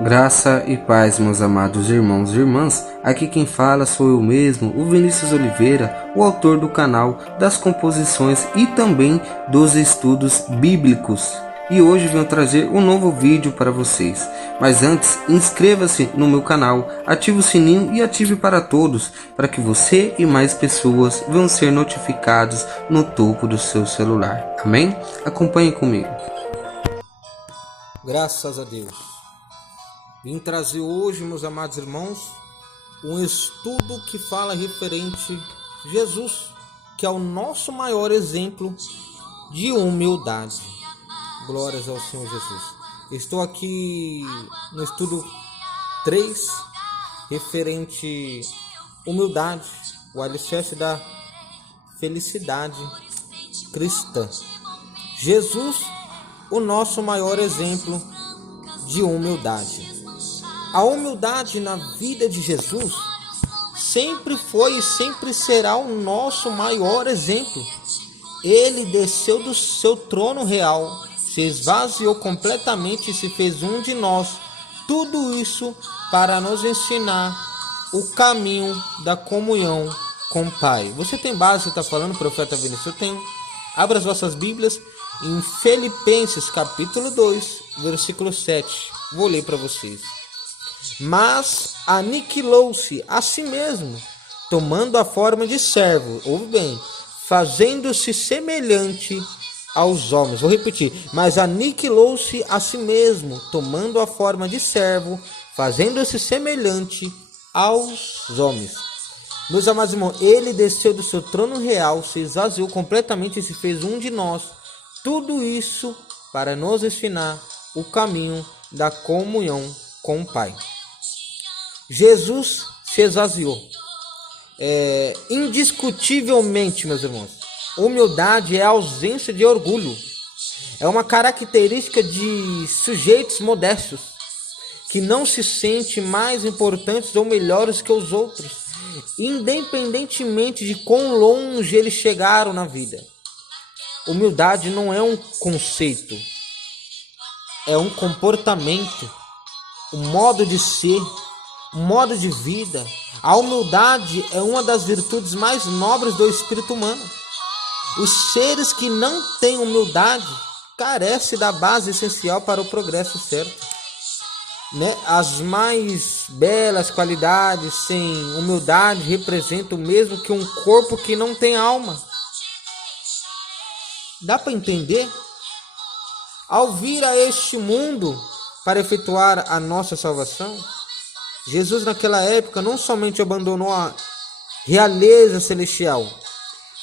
Graça e paz, meus amados irmãos e irmãs. Aqui quem fala sou eu mesmo, o Vinícius Oliveira, o autor do canal, das composições e também dos estudos bíblicos. E hoje venho trazer um novo vídeo para vocês. Mas antes, inscreva-se no meu canal, ative o sininho e ative para todos, para que você e mais pessoas venham ser notificados no topo do seu celular. Amém? Acompanhe comigo. Graças a Deus. Vim trazer hoje, meus amados irmãos, um estudo que fala referente a Jesus, que é o nosso maior exemplo de humildade. Glórias ao Senhor Jesus. Estou aqui no estudo 3, referente à humildade, o alicerce da felicidade cristã. Jesus, o nosso maior exemplo de humildade. A humildade na vida de Jesus sempre foi e sempre será o nosso maior exemplo. Ele desceu do seu trono real, se esvaziou completamente e se fez um de nós. Tudo isso para nos ensinar o caminho da comunhão com o Pai. Você tem base, você está falando, profeta Vinícius? Eu tenho. Abra as vossas Bíblias em Filipenses capítulo 2, versículo 7. Vou ler para vocês. Mas aniquilou-se a si mesmo, tomando a forma de servo, ouve bem, fazendo-se semelhante aos homens. Vou repetir, mas aniquilou-se a si mesmo, tomando a forma de servo, fazendo-se semelhante aos homens. Meus amados irmãos, ele desceu do seu trono real, se esvaziou completamente e se fez um de nós. Tudo isso para nos ensinar o caminho da comunhão com o Pai. Jesus se esvaziou. Indiscutivelmente, meus irmãos, humildade é a ausência de orgulho. É uma característica de sujeitos modestos, que não se sentem mais importantes ou melhores que os outros, independentemente de quão longe eles chegaram na vida. Humildade não é um conceito, é um comportamento, um modo de ser, um modo de vida. A humildade é uma das virtudes mais nobres do espírito humano. Os seres que não têm humildade carecem da base essencial para o progresso certo. As mais belas qualidades sem humildade representam o mesmo que um corpo que não tem alma. Dá para entender? Ao vir a este mundo para efetuar a nossa salvação, Jesus naquela época não somente abandonou a realeza celestial,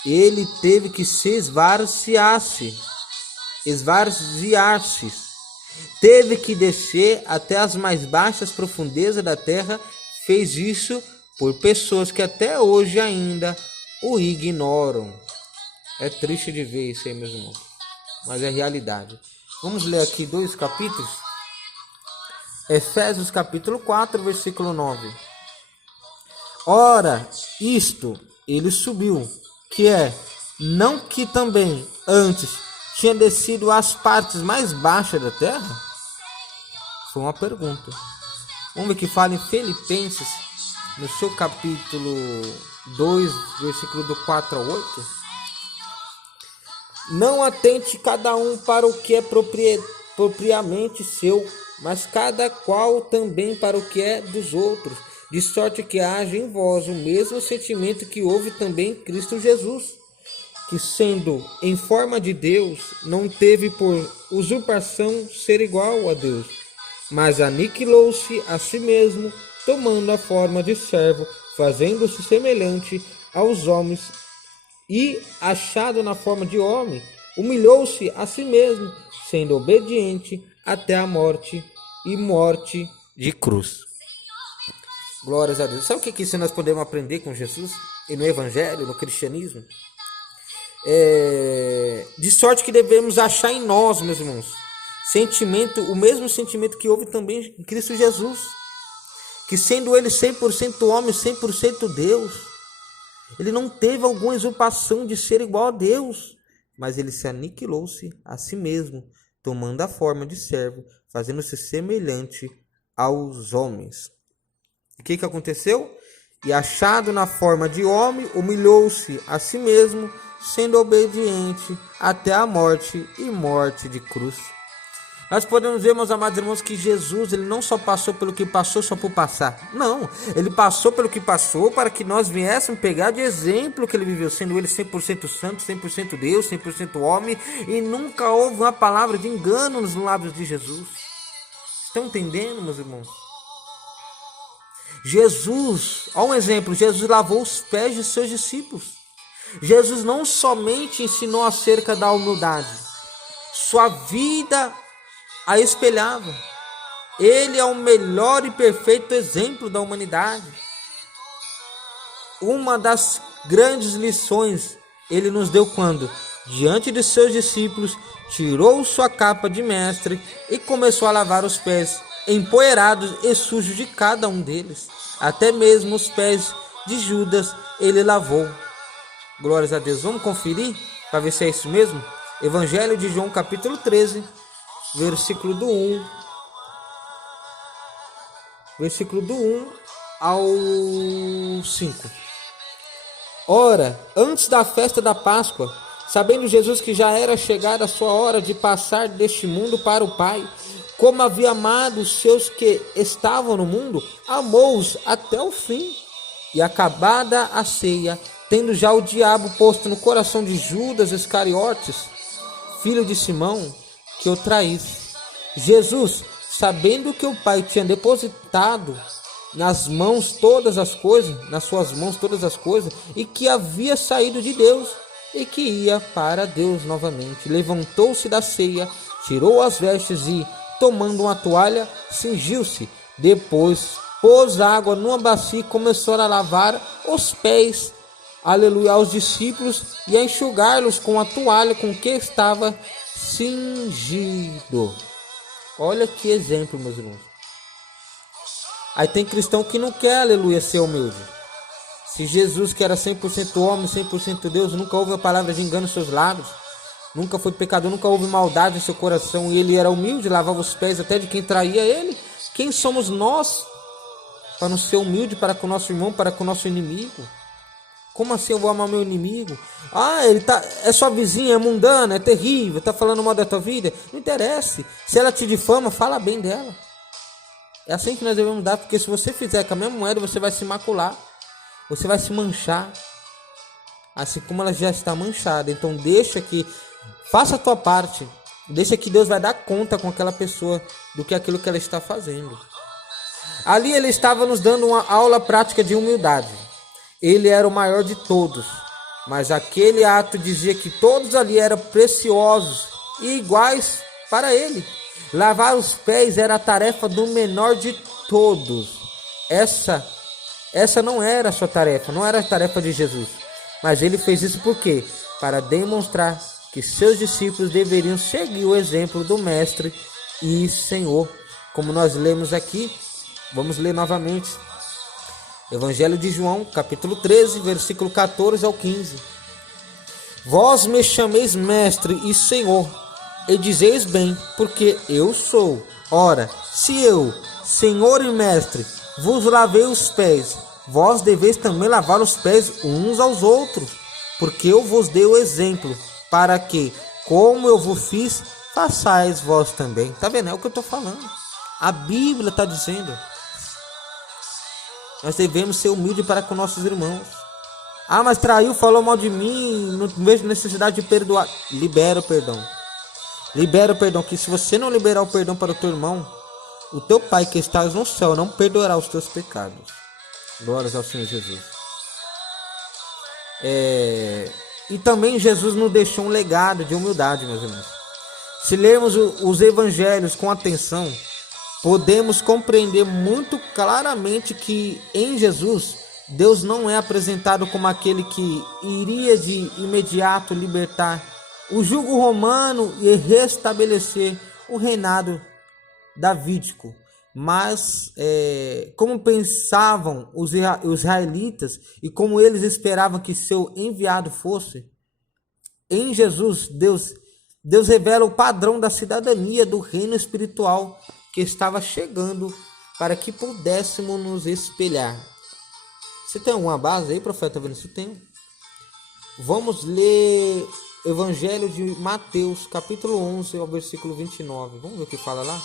ele teve que se esvaziar-se, teve que descer até as mais baixas profundezas da terra. Fez isso por pessoas que até hoje ainda o ignoram. É triste de ver isso aí, meus irmãos, mas é realidade. Vamos ler aqui 2 capítulos. Efésios capítulo 4, versículo 9. Ora, isto ele subiu, que é, não que também antes tinha descido às partes mais baixas da terra? Foi uma pergunta. Vamos ver que fala em Filipenses, no seu capítulo 2, versículo do 4 ao 8. Não atente cada um para o que é propriamente seu, mas cada qual também para o que é dos outros, de sorte que haja em vós o mesmo sentimento que houve também em Cristo Jesus, que sendo em forma de Deus, não teve por usurpação ser igual a Deus, mas aniquilou-se a si mesmo, tomando a forma de servo, fazendo-se semelhante aos homens, e achado na forma de homem, humilhou-se a si mesmo, sendo obediente até a morte e morte de cruz. Glórias a Deus. Sabe o que nós podemos aprender com Jesus e no Evangelho, no cristianismo? De sorte que devemos achar em nós, meus irmãos, o mesmo sentimento que houve também em Cristo Jesus, que sendo ele 100% homem, 100% Deus, ele não teve alguma usurpação de ser igual a Deus, mas ele se aniquilou-se a si mesmo, tomando a forma de servo, fazendo-se semelhante aos homens. O que aconteceu? E achado na forma de homem, humilhou-se a si mesmo, sendo obediente até a morte e morte de cruz. Nós podemos ver, meus amados irmãos, que Jesus, ele não só passou pelo que passou só por passar. Não, ele passou pelo que passou para que nós viéssemos pegar de exemplo que ele viveu, sendo ele 100% santo, 100% Deus, 100% homem, e nunca houve uma palavra de engano nos lábios de Jesus. Estão entendendo, meus irmãos? Jesus, olha um exemplo, Jesus lavou os pés de seus discípulos. Jesus não somente ensinou acerca da humildade, sua vida a espelhava. Ele é o melhor e perfeito exemplo da humanidade. Uma das grandes lições ele nos deu quando, diante de seus discípulos, tirou sua capa de mestre e começou a lavar os pés empoeirados e sujos de cada um deles. Até mesmo os pés de Judas ele lavou. Glórias a Deus. Vamos conferir para ver se é isso mesmo? Evangelho de João, capítulo 13, versículo do 1. Versículo do 1 ao 5. Ora, antes da festa da Páscoa, sabendo Jesus que já era chegada a sua hora de passar deste mundo para o Pai, como havia amado os seus que estavam no mundo, amou-os até o fim. E acabada a ceia, tendo já o diabo posto no coração de Judas Iscariotes, filho de Simão, que o traísse, Jesus, sabendo que o Pai tinha depositado nas suas mãos todas as coisas, e que havia saído de Deus, e que ia para Deus novamente, levantou-se da ceia, tirou as vestes e, tomando uma toalha, cingiu-se. Depois pôs água numa bacia e começou a lavar os pés, aleluia, aos discípulos e a enxugar-los com a toalha com que estava cingido. Olha que exemplo, meus irmãos. Aí tem cristão que não quer, aleluia, ser humilde. Se Jesus, que era 100% homem, 100% Deus, nunca houve a palavra de engano nos seus lábios, nunca foi pecador, nunca houve maldade em seu coração, e ele era humilde, lavava os pés até de quem traía ele. Quem somos nós para não ser humilde para com o nosso irmão, para com o nosso inimigo? Como assim eu vou amar meu inimigo? É sua vizinha, é mundana, é terrível, tá falando mal da tua vida? Não interessa. Se ela te difama, fala bem dela. É assim que nós devemos dar, porque se você fizer com a mesma moeda, você vai se macular, você vai se manchar, assim como ela já está manchada. Então faça a tua parte, deixa que Deus vai dar conta com aquela pessoa do que aquilo que ela está fazendo. Ali ele estava nos dando uma aula prática de humildade. Ele era o maior de todos, mas aquele ato dizia que todos ali eram preciosos e iguais para ele. Lavar os pés era a tarefa do menor de todos. Essa não era a sua tarefa, não era a tarefa de Jesus. Mas ele fez isso por quê? Para demonstrar que seus discípulos deveriam seguir o exemplo do Mestre e Senhor. Como nós lemos aqui, vamos ler novamente. Evangelho de João, capítulo 13, versículo 14 ao 15. Vós me chameis Mestre e Senhor, e dizeis bem, porque eu sou. Ora, se eu, Senhor e Mestre, vos lavei os pés, vós deveis também lavar os pés uns aos outros, porque eu vos dei o exemplo, para que, como eu vos fiz, façais vós também. Tá vendo? É o que eu estou falando. A Bíblia está dizendo. Nós devemos ser humildes para com nossos irmãos. Mas traiu, falou mal de mim, não vejo necessidade de perdoar. Libera o perdão. Libera o perdão, que se você não liberar o perdão para o teu irmão, o teu Pai que estás no céu não perdoará os teus pecados. Glórias ao Senhor Jesus. E também Jesus nos deixou um legado de humildade, meus irmãos. Se lermos os evangelhos com atenção, podemos compreender muito claramente que em Jesus, Deus não é apresentado como aquele que iria de imediato libertar o jugo romano e restabelecer o reinado davídico. Mas como pensavam os israelitas e como eles esperavam que seu enviado fosse, em Jesus, Deus revela o padrão da cidadania do reino espiritual que estava chegando para que pudéssemos nos espelhar. Você tem alguma base aí, profeta Vinícius? Tem. Vamos ler Evangelho de Mateus, capítulo 11, ao versículo 29. Vamos ver o que fala lá?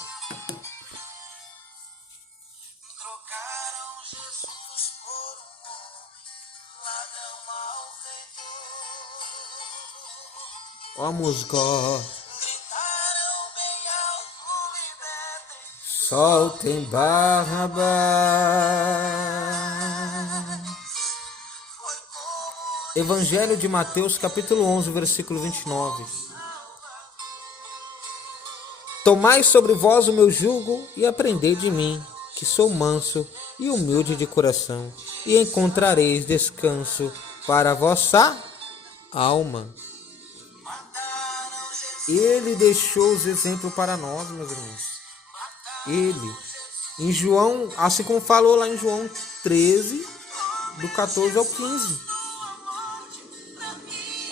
Ó a música. Soltem Barrabás. Evangelho de Mateus, capítulo 11, versículo 29. Tomai sobre vós o meu jugo e aprendei de mim, que sou manso e humilde de coração, e encontrareis descanso para a vossa alma. Ele deixou os exemplos para nós, meus irmãos. Ele, em João, assim como falou lá em João 13, do 14 ao 15.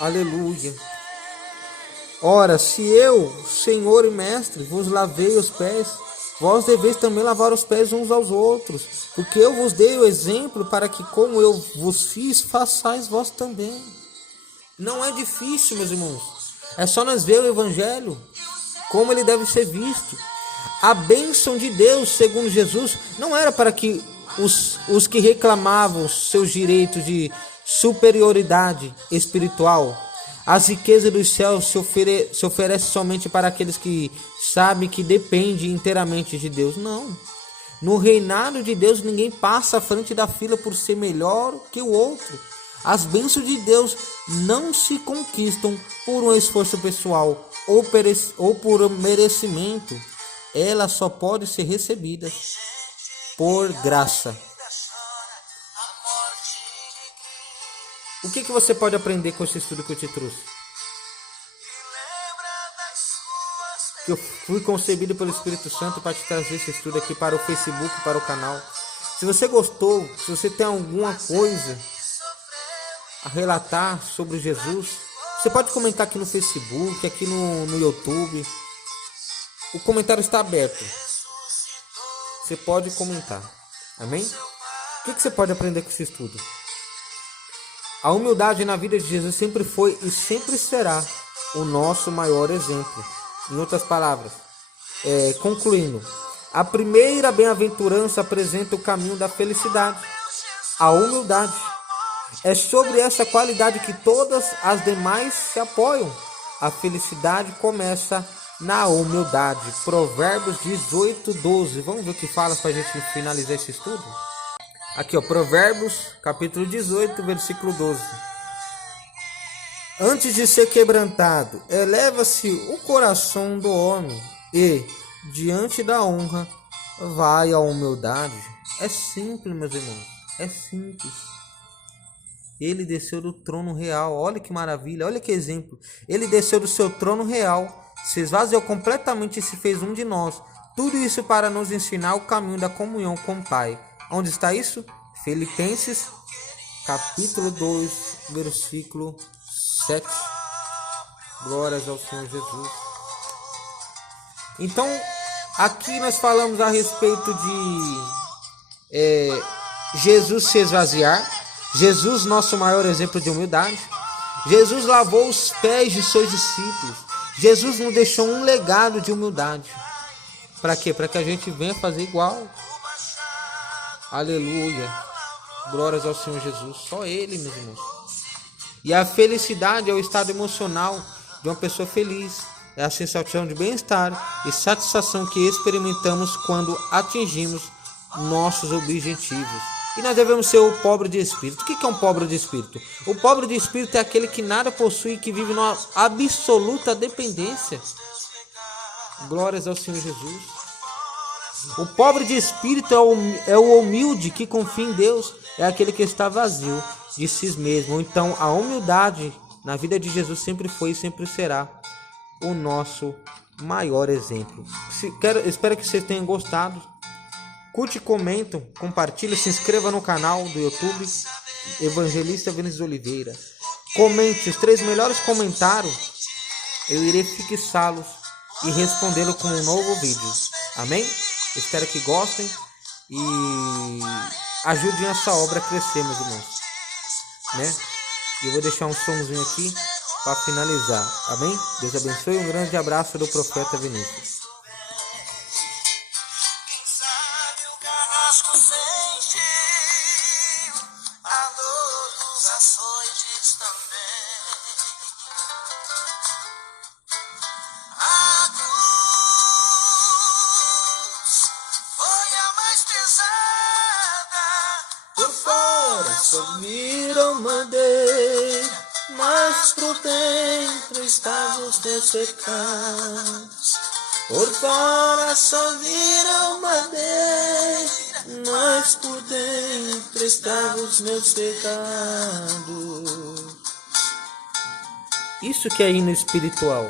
Aleluia. Ora, se eu, Senhor e Mestre, vos lavei os pés, vós deveis também lavar os pés uns aos outros, porque eu vos dei o exemplo para que, como eu vos fiz, façais vós também. Não é difícil, meus irmãos. É só nós ver o Evangelho, como ele deve ser visto. A bênção de Deus, segundo Jesus, não era para que os que reclamavam seus direitos de superioridade espiritual, as riquezas dos céus se oferecem somente para aqueles que sabem que dependem inteiramente de Deus. Não. No reinado de Deus, ninguém passa à frente da fila por ser melhor que o outro. As bênçãos de Deus não se conquistam por um esforço pessoal ou por merecimento. Elas só podem ser recebidas por graça. O que você pode aprender com esse estudo que eu te trouxe? Que eu fui concebido pelo Espírito Santo para te trazer esse estudo aqui para o Facebook, para o canal. Se você gostou, se você tem alguma coisa a relatar sobre Jesus, você pode comentar aqui no Facebook, aqui no YouTube. O comentário está aberto. Você pode comentar. Amém? O que você pode aprender com esse estudo? A humildade na vida de Jesus sempre foi e sempre será o nosso maior exemplo. Em outras palavras, concluindo, a primeira bem-aventurança apresenta o caminho da felicidade, a humildade. É sobre essa qualidade que todas as demais se apoiam. A felicidade começa na humildade. Provérbios 18, 12. Vamos ver o que fala para a gente finalizar esse estudo? Aqui, ó, Provérbios, capítulo 18, versículo 12. Antes de ser quebrantado, eleva-se o coração do homem, e, diante da honra, vai a humildade. É simples, meus irmãos, é simples. Ele desceu do trono real, olha que maravilha, olha que exemplo. Ele desceu do seu trono real, se esvaziou completamente e se fez um de nós. Tudo isso para nos ensinar o caminho da comunhão com o Pai. Onde está isso? Filipenses, capítulo 2, versículo 7. Glórias ao Senhor Jesus. Então, aqui nós falamos a respeito de Jesus se esvaziar. Jesus, nosso maior exemplo de humildade. Jesus lavou os pés de seus discípulos. Jesus nos deixou um legado de humildade. Para quê? Para que a gente venha fazer igual. Aleluia. Glórias ao Senhor Jesus. Só Ele, meus irmãos. E a felicidade é o estado emocional de uma pessoa feliz. É a sensação de bem-estar e satisfação que experimentamos quando atingimos nossos objetivos. E nós devemos ser o pobre de espírito. O que é um pobre de espírito? O pobre de espírito é aquele que nada possui e que vive numa absoluta dependência. Glórias ao Senhor Jesus. O pobre de espírito é o humilde que confia em Deus. É aquele que está vazio de si mesmo. Então a humildade na vida de Jesus sempre foi e sempre será o nosso maior exemplo. Espero que vocês tenham gostado. Curte, comentam, compartilha, se inscreva no canal do YouTube Evangelista Vinícius Oliveira. Comente os 3 melhores comentários, eu irei fixá-los e respondê-los com um novo vídeo. Amém? Espero que gostem e ajudem essa obra a crescer, meus irmãos, né? E eu vou deixar um somzinho aqui para finalizar, amém? Deus abençoe, um grande abraço do profeta Vinícius. Quem sabe o carrasco sente a dor dos açoites também. A cruz foi a mais pesada. Por fora só viram madeira, mas por dentro estavam os teus pecados. Por fora só viram madeira, mas por dentro estavam os meus pecados. Isso que é hino espiritual.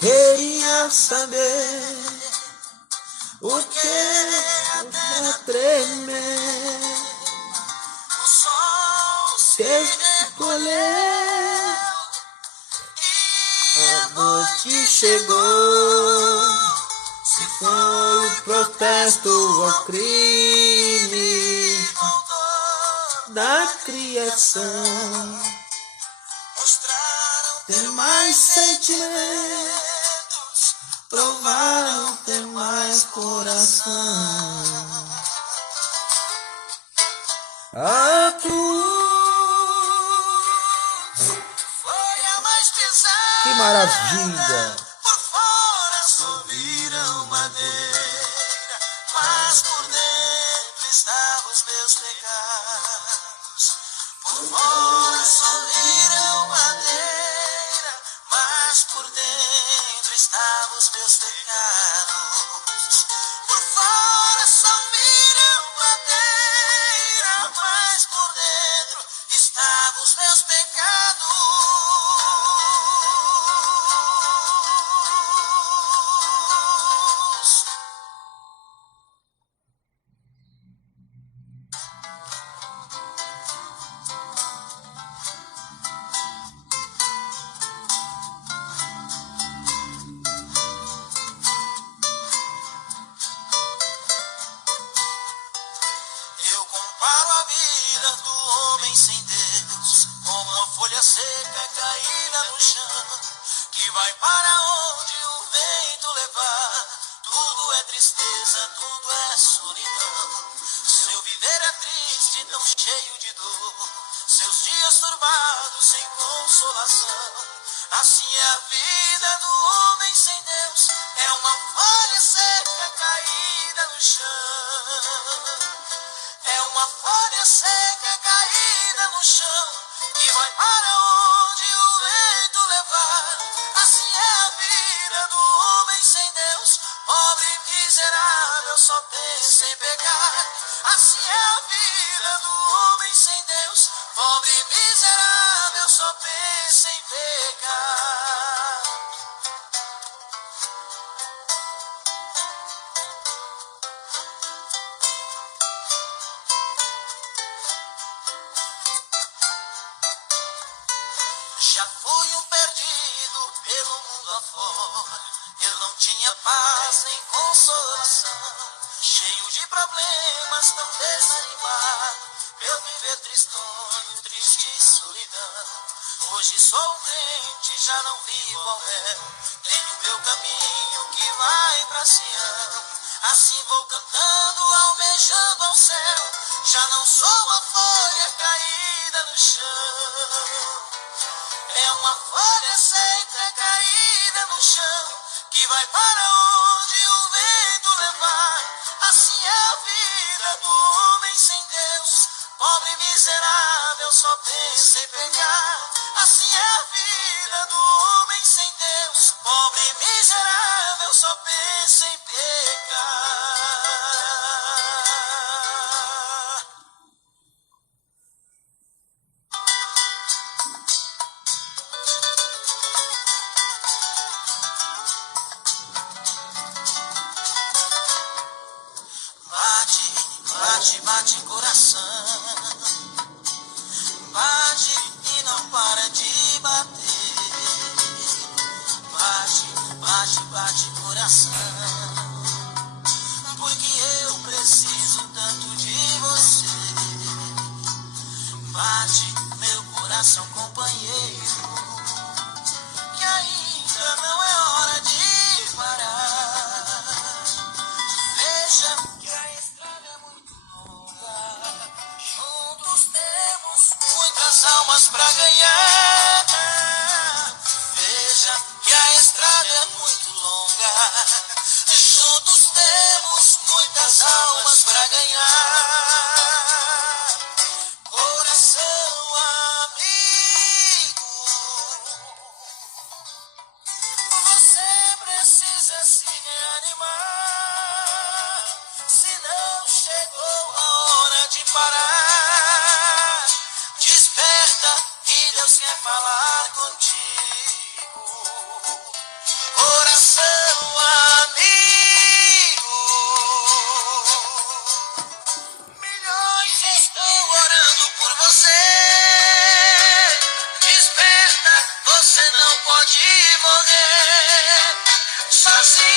Queria saber o que a tremer, O sol se escolher, a noite chegou, se foi o protesto ao crime voltou, da criação, mostraram ter mais sentimentos, provaram ter mais coração. A cruz, foi a mais pesada. que maravilha! Por fora só viram madeira, mas por dentro estavam os meus pecados. Por fora só viram madeira, mas por dentro estavam os meus pecados. Por fora só viram madeira, mas por dentro estavam os meus pecados. Eu comparo a vida do homem sem Deus como uma folha seca caída no chão, que vai para onde o vento levar. Tudo é tristeza, tudo é solidão. Seu viver é triste, tão cheio de dor. Seus dias turbados, sem consolação. Assim é a vida do homem sem Deus. É uma folha seca caída no chão. É uma folha seca caída no chão, que vai para onde o vento levar. Assim é a vida do homem sem Deus, pobre e miserável, só pensa em pecar. Assim é a vida do homem sem Deus, pobre e miserável, só pensa em pecar. Já fui um perdido pelo mundo afora. Eu não tinha paz nem consolação. Cheio de problemas, tão desanimado. Meu viver tristonho, triste solidão. Hoje sou crente, já não vivo ao léu. Tenho meu caminho que vai pra Sião. Assim vou cantando, almejando ao céu. Já não sou a folha caída no chão. É uma folha seca caída no chão, que vai para onde o vento levar. Assim é a vida do homem sem Deus, pobre e miserável, só pensa em pecar. Assim é a vida do homem sem Deus, pobre e miserável, só pensa em pecar. Bate, bate coração, bate e não para de bater. bate meu coração, companheiro, que ainda não é hora de parar. Veja que a estrada é muito longa, juntos temos muitas almas pra ganhar. Veja que a estrada é muito longa, juntos temos muitas almas pra ganhar. Coração amigo, você precisa se reanimar, senão chegou a hora de parar. Desperta que Deus quer falar contigo. Coração amigo, milhões estão orando por você. Desperta, você não pode morrer sozinho.